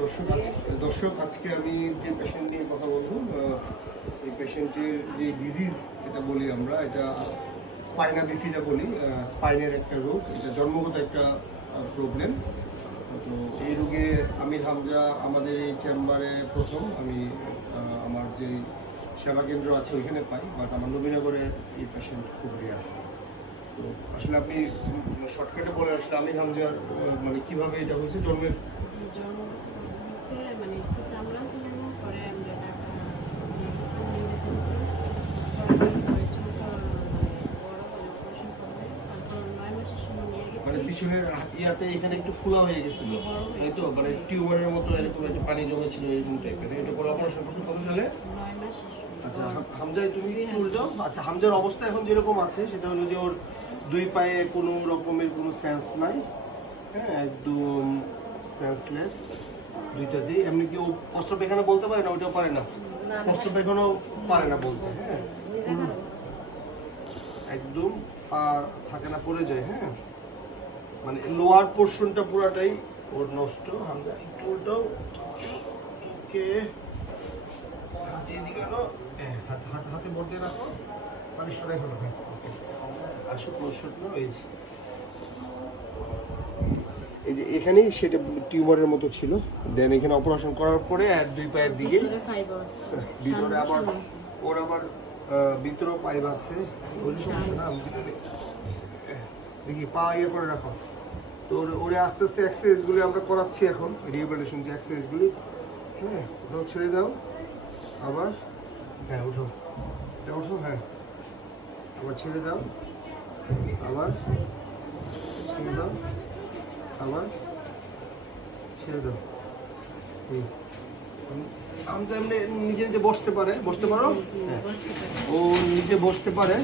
দর্শক আজকে আমি যে পেশেন্ট নিয়ে কথা বলবো, এই পেশেন্টের যে ডিজিজ এটা বলি আমরা, এটা স্পাইনা বিফিডা বলি, স্পাইনের একটা রোগ, এটা জন্মগত একটা প্রবলেম। তো এই রোগে আমির হামজা আমাদের এই চেম্বারে প্রথম, আমি আমার যে সেবা কেন্দ্র আছে ওইখানে পাই, বাট আমার নবীনগরে এই পেশেন্ট খুব রেয়ার। তো আসলে আপনি শর্টকাটে বলে আসলে আমির হামজার মানে কীভাবে এটা হয়েছে জন্মের? জন্ম হয়েছে মানে একটু চামড়া ছিল পরে আমরা মানে পিছনের ইয়াতে এখানে একটু ফুলা হয়ে গেছিল, এই তো মানে টিউমারের মতো এরকম একটা পানি জমেছিল এরকম টাইপের। এটা করে অপারেশন করতে কত সালে? আচ্ছা হামজায় তুমি একটু উল্টাও। আচ্ছা হামজার অবস্থা এখন যেরকম আছে সেটা হলো যে ওর দুই পায়ে কোনো রকমের কোনো সেন্স নাই, হ্যাঁ একদম সেন্সলেস দুইটা দিয়ে। এমনি কি ও অস্ত্র পেখানা বলতে পারে না? ওইটাও পারে না, অস্ত্র পেখানাও পারে না বলতে, হ্যাঁ একদম পা থাকে না, পড়ে যায়, হ্যাঁ মানে লোয়ার পোর্শনটা পুরাটাই ওর নষ্ট। হামজা একটু উল্টাও, ওকে হাতে এদিকে আনো, হাতে ভর দিয়ে রাখো, পানি সরাই ফেলো, হ্যাঁ ওকে আসো পোর্শনটা এই যে এখানেই সেটা টিউমারের মতো ছিল। দেন এখানে অপারেশন করার পরে আর দুই পায়ের দিকে ভিতরে আবার ওর আবার ভিতরেও পাইপ আছে, ওই সমস্যা না। দেখি পা ইয়ে করে রাখো। তো ওরে আস্তে আস্তে এক্সারসাইজগুলি আমরা করাচ্ছি এখন, রিহ্যাবিলিটেশন যে এক্সারসাইজগুলি, হ্যাঁ ওটাও ছেড়ে দাও, আবার হ্যাঁ উঠো, এটা উঠো, হ্যাঁ আবার ছেড়ে দাও, আবার ছেড়ে দাও, আবার ছেড়ে দাও। আমি তো এমনি নিজে নিজে বসতে পারে, বসতে পারো, ও নিজে বসতে পারে,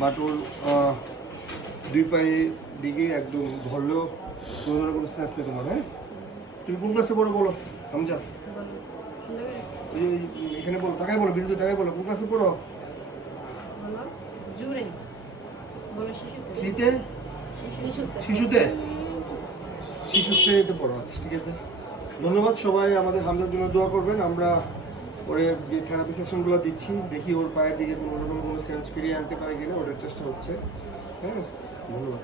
বাট ওর দুই পায়ে দিকে একদম ধরলেও কোনো কোনো সেন্স নেই তোমার। হ্যাঁ তুমি কোন ক্লাসে পড়ো বলো হামজা? ওই এখানে বলো, তাকাই বলো, বিরুদ্ধে তাকাই বলো, কোন ক্লাসে পড়ো? শিশুতে শিশু শ্রেণীতে পড়ো। আচ্ছা ঠিক আছে, ধন্যবাদ। সবাই আমাদের হামজার জন্য দোয়া করবেন। আমরা ওরে যে থেরাপি সেশনগুলো দিচ্ছি, দেখি ওর পায়ের দিকে কোনো রকম কোনো সেন্স ফিরিয়ে আনতে পারে কিনা, ওটার চেষ্টা হচ্ছে। হ্যাঁ ধন্যবাদ।